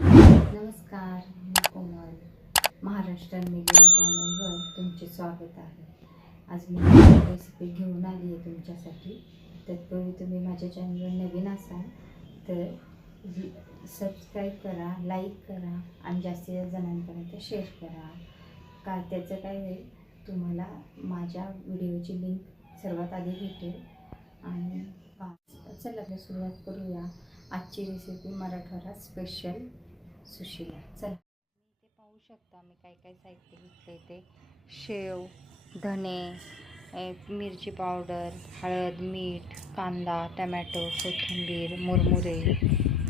नमस्कार मी कोमल. महाराष्ट्र मीडिया चॅनलवर तुमचे स्वागत आहे. आज मी रेसिपी घेऊन आली आहे तुमच्यासाठी. तत्पूर्वी तुम्ही माझ्या चॅनलवर नवीन असाल तर सबस्क्राईब करा लाईक करा आणि जास्तीत जास्त जणांपर्यंत शेअर करा. का त्याचं काय होईल तुम्हाला माझ्या व्हिडिओची लिंक सर्वात आधी भेटेल. आणि चला तर सुरुवात करूया. आजची रेसिपी मराठवाडा स्पेशल सुशीला. चला. इथे पाहू शकता मी काय काय साहित्य घेतलं ते. शेव धने मिरची पावडर हळद मीठ कांदा टमॅटो कोथिंबीर मुरमुरे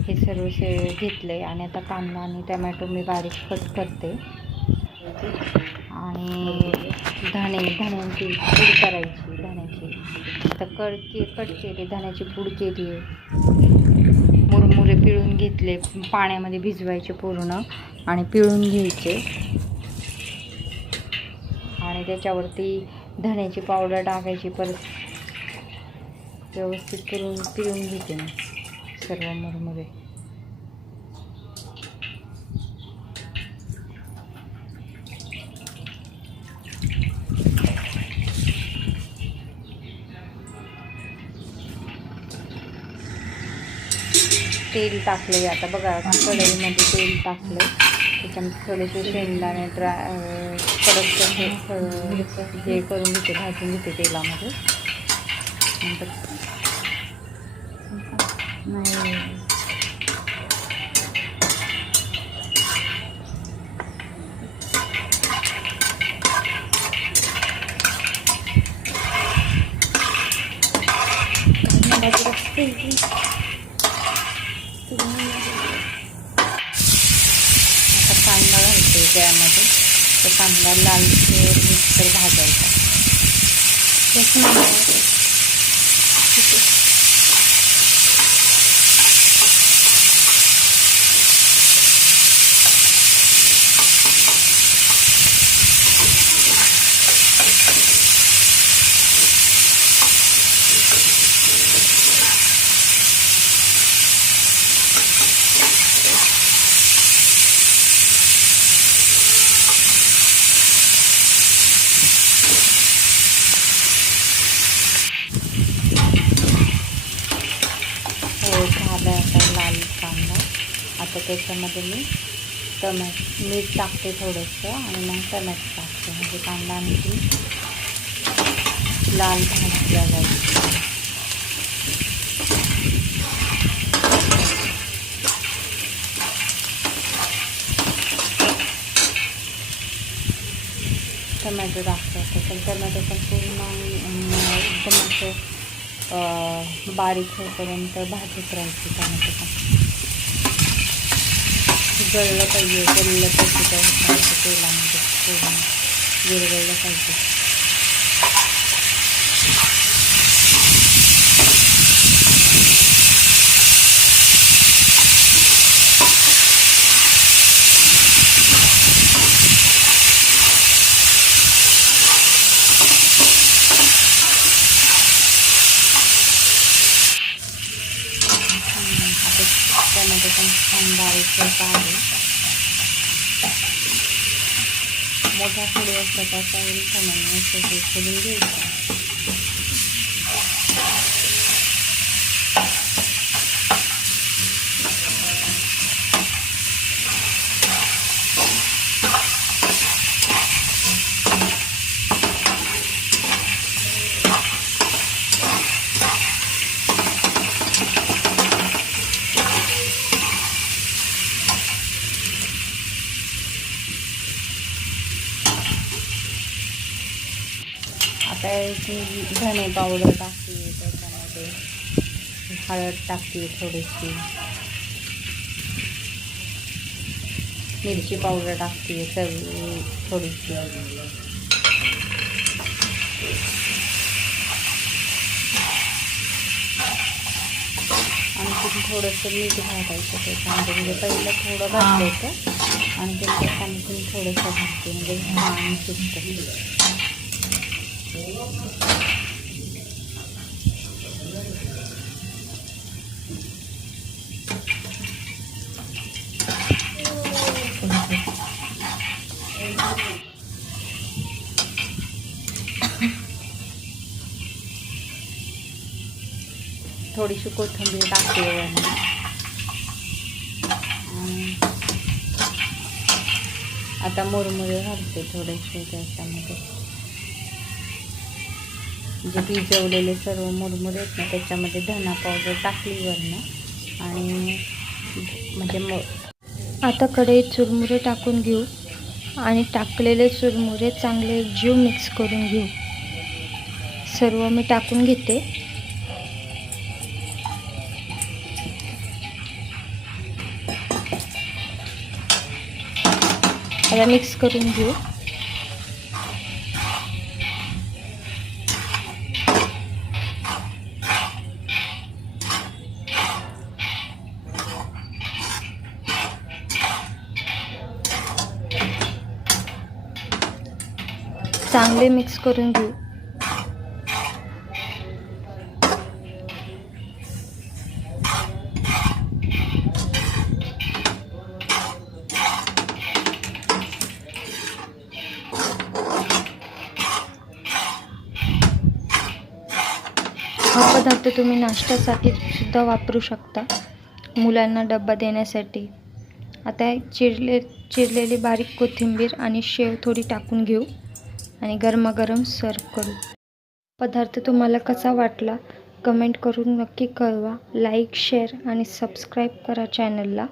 हे सर्व से घेतले आणि आता कांदा आणि टमॅटो मी बारीक कट करते. आणि धणे धण्यांची पूड करायची धण्याची आता कट के कट केली धण्याची पूड केली मुले पिळून घेतले पाण्यामध्ये भिजवायचे पूर्ण आणि पिळून घ्यायचे. आणि त्याच्यावरती धण्याची पावडर टाकायची परत व्यवस्थित करून पिळून घेते मी सर्व मुरमुरे. तेल टाकले आता. बघा कढईमध्ये तेल टाकले त्याच्यामध्ये थोडेसे शेंगदाणे ड्राय कडक हे हे करून घेते भाजून घेते तेलामध्ये. नंतर Thank you कांदा घालते त्यामध्ये. तो कांदा लालसर मिक्सर भाजायचा. आता मी. मीठ टाकते थोडंसं आणि मग टाकते. म्हणजे कांदा आणखी लाल भाजला जाईल टमॅटो तर टमॅटो पण पूर्ण एकदम असं अं, बारीक होईपर्यंत भाजत राहायची टमॅटो जळलं पाहिजे गळलं पाहिजे त्या तेलामध्ये पूर्ण विरघळलं पाहिजे आता टमॅटो पण छान आहे. मोठा फोडी असतात त्याच्यावरील सामान्य असं हे घ्यायचं. आता मी धणे पावडर टाकते त्याच्यामध्ये हळद टाकते थोडीशी. मिरची पावडर टाकते चवी थोडीशी. आणखी थोडंसं मीठ घालायचं त्याच्यामध्ये. म्हणजे पहिलं थोडं घातलं होतं आणखी थोडंसं घालते म्हणजे छान सुटतं થોડી શું કોથંબીર બાકી રહેવાની आता मुरमुरे घालते थोडेसे त्याच्यामध्ये जे भिजवलेले सर्व मुरमुरे आहेत ना त्याच्यामध्ये धना पावडर टाकली वरनं आणि म्हणजे मग आता कढईत चुरमुरे टाकून घेऊ आणि टाकलेले चुरमुरे चांगले जीव मिक्स करून घेऊ. सर्व मी टाकून घेते. आता मिक्स करून घेऊ. चांगले मिक्स करून घेऊ. हा पदार्थ तुम्ही नाश्त्यासाठी सुद्धा वापरू शकता मुलांना डब्बा देण्यासाठी. आता चिरले चिरलेली बारीक कोथिंबीर आणि शेव थोडी टाकून घेऊ. आणि गरमागरम सर्व करू. पदार्थ तुम्हाला कसा वाटला कमेंट करून नक्की कळवा. लाईक शेअर आणि सबस्क्राईब करा चॅनलला.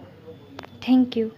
थँक्यू